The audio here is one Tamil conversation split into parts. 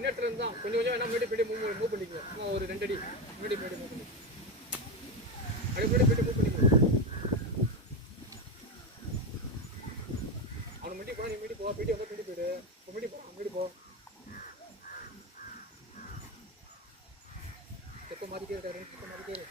இன்னத்துல இருந்து தான் கொஞ்சம் கொஞ்சம் வேணா முன்னாடி போயிட்டு மூவ் மூவ் பண்ணிக்கோ ஒரு ரெண்டு அடி முன்னாடி போயிட்டு மூவ் பண்ணிக்கோ அடி முன்னாடி மூவ் பண்ணிக்கோ அவனை முன்னாடி போனா நீ முன்னாடி போ போயிட்டு வந்தா முன்னாடி போயிடு இப்போ முன்னாடி போ முன்னாடி போ எப்போ மாறிட்டே இருக்காரு எப்போ மாறிட்டே இரு.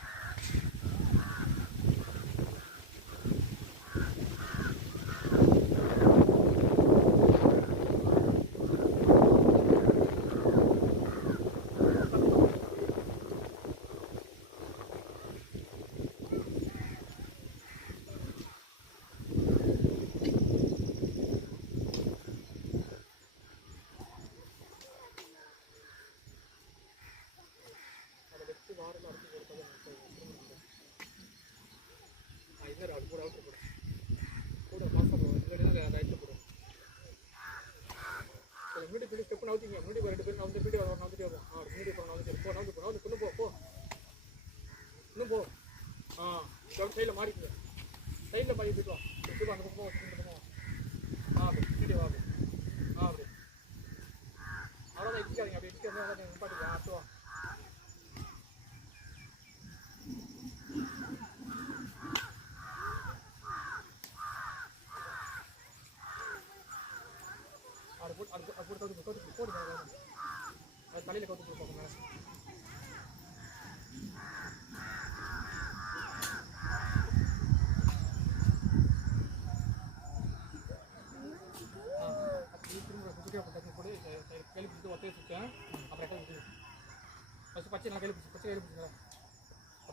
அதை வச்சு வாரில் அடிச்சு கொடுத்தது ஆ இன்னொரு அது கூட அவுட்ரு போடு கூட மாசம் போடும் இல்லைன்னா அதை ரைட்டில் போடும் சரி முன்னாடி பிடி ஸ்டெப் நவுத்திங்க முன்னாடி போய் ரெண்டு பேரும் நவுந்து பிடி வர நவுந்துட்டே வரும் ஆ முன்னாடி போ நவுந்துட்டு போ நவுந்து போ நவுந்து இன்னும் போ போ. இன்னும் போ. ஆ சைடில் மாறிக்குங்க. சைடில் மாறி போயிட்டு வா. போயிட்டு அந்த பக்கம் வா, இந்த பக்கம் வா. ஆ அப்படி பிடி வா அப்படி ஆ அப்படி அவ்வளோதான் இடிக்காதீங்க அப்படி இடிக்காத நிப்பாட்டி ஆ அப்படி வா அதை போட்டு அது போட்டு கவுத்து கவுத்து போடு அது தலையில் கவுத்து போட்டு மேலே போட்டு கையில் பிடிச்சி ஒத்தையை சுற்றேன் அப்புறம் எட்டை ஃபஸ்ட்டு பச்சை நல்லா கையில் பிடிச்சி பச்சை கையில் பிடிச்சிங்களா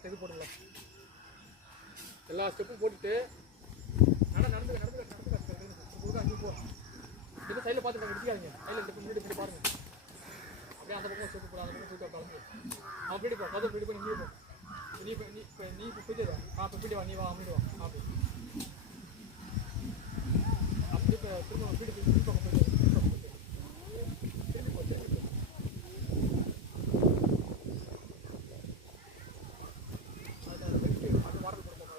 இது போடல எல்லா ஸ்டெப்பும் போட்டுட்டு நட நடந்து நடந்து நடந்து அஞ்சு போ இது சைடில் பார்த்துட்டு எடுத்துக்காதீங்க சைடில் இந்த முன்னாடி போய் பாருங்க. அப்படியே அந்த பக்கம் ஸ்டெப்பு போட அந்த பக்கம் போயிட்டு கலந்து. அவன் போயிட்டு போ. கதை போயிட்டு போய் நீ போ. நீ இப்போ நீ இப்போ நீ இப்போ போயிட்டு ஆ இப்போ போயிட்டு வா நீ வா அமைட்டு வா. அப்படி அப்படி இப்போ திரும்ப பிடி பிடி பக்கம் போயிட்டு வா, திரும்ப பக்கம் போயிட்டு வா. திரும்பி போ திரும்பி போ அது அந்த வெயிட்டு அது வாடகை கொடுப்போம்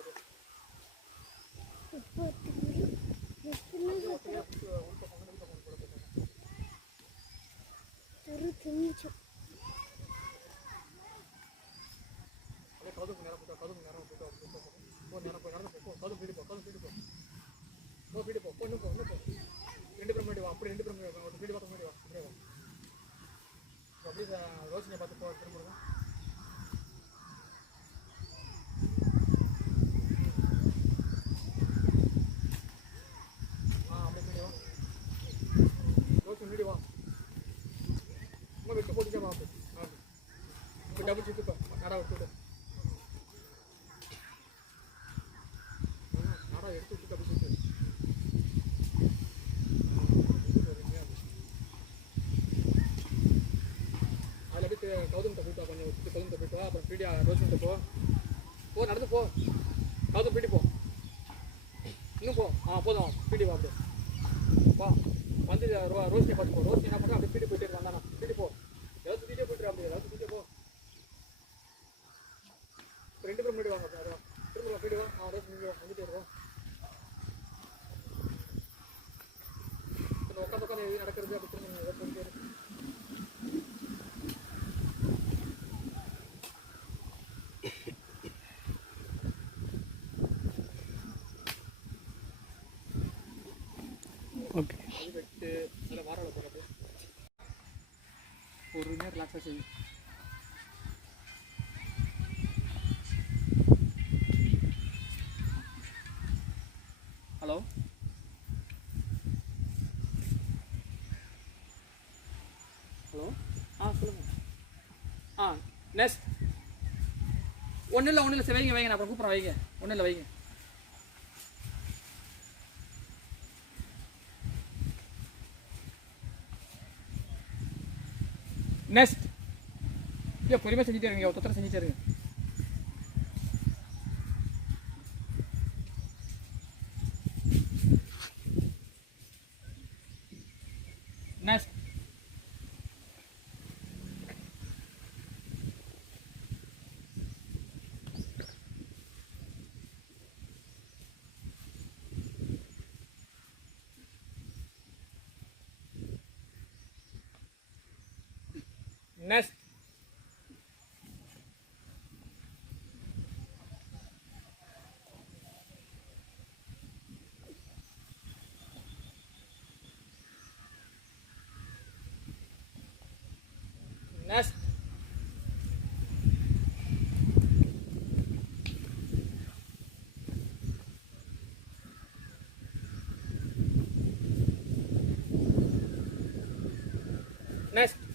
அது ஒத்தையா பிடிச்சி உள் பக்கம் வெளி பக்கம் கொடுப்போம் அப்படியே கதுப்பு நேரம் போட்டா கதுப்பு நேரம் போட்டா போட்டா போ நேரம் போ நடந்து போ போ கதுப்பு வீடு போ கதுப்பு வீடு போ போ வீடு போ பொண்ணு போ இன்னும் போ ரெண்டு பேரும் முன்னாடி வா அப்படி ரெண்டு பேரும் அப்படியே வா. அப்படியே ச- பார்த்து போ திரும்ப ஆ அப்படியே முன்னாடி வா ரோஷி முன்னாடி வா சும்மா விட்டு போட்டுட்டே வா அப்படி ஆ இப்போ டபுள் சுத்து நடா நடா எடுத்து விட்டு டபுள் அதில் அப்படியே கௌதம் போயிட்டு வா கொஞ்சம் போயிட்டு வா அப்புறம் பீடியா ரோஷன் போ போ நடந்து போ கௌதம் பீடி போ இன்னும் போ ஆ போதும் பீடி வா அப்படியே வா வந்து ரோ ரோஷினை பார்த்து போ ரோஷினி என்ன பண்ணுறா அப்படியே பீடி போயிட்டே இருக்கு வந்தானா பீடி போ ஏதாவது சுற்றிட்டே போயிட்டு அப்படியே ஏதாவது சுற்றிட்டே போ இப்போ ரெண்டு பேரும் முன்னாடி வாங்க அப்படியே அதுவா திரும்ப வா, பீடி வா ஆ ரோஷினி இங்கே வா வந்துட்டே இருக்கோம் இப்போ உட்காந்து உட்காந்து நடக்கிறது அப்படி திரும்ப ஏதாவது சொல்லிட்டே இரு. ஓகே அது வெட்டு அதில் வாராள போகிறது பொறுமையாக ரிலாக்ஸாக செய்யும் நெக்ஸ்ட் ஒன்றும் இல்லை ஒன்றும் இல்லை வைங்க வைங்க நான் அப்புறம் கூப்பிட்றேன் வைங்க. ஒன்றும் இல்லை வைங்க. நெக்ஸ்ட் இல்லை பொறுமையாக செஞ்சுட்டே இருங்க ஒருத்தர செஞ்சுட்டே இருங்க next next next next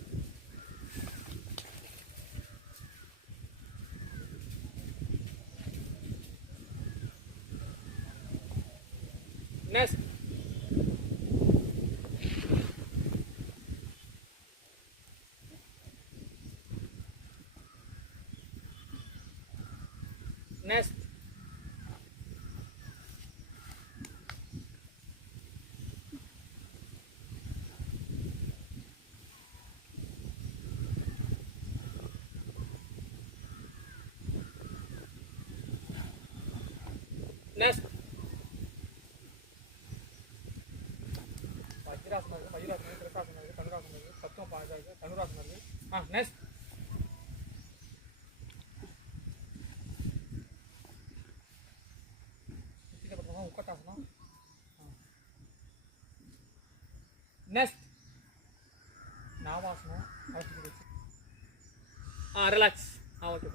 Next. ವಜ್ರಾಸನಲ್ಲಿ ವಜ್ರಾಸನಲ್ಲಿ ತ್ರಿಕಾಸನಲ್ಲಿ ಕಣುರಾಸನಲ್ಲಿ ಸತ್ವ ಪಾದಾಗಿ ಕಣುರಾಸನಲ್ಲಿ ಹಾಂ ನೆಕ್ಸ್ಟ್ ಉಕ್ಕಟಾಸನ ನೆಕ್ಸ್ಟ್ ನಾವಾಸನ ಹಾಂ ರಿಲ್ಯಾಕ್ಸ್ ಹಾಂ ಓಕೆ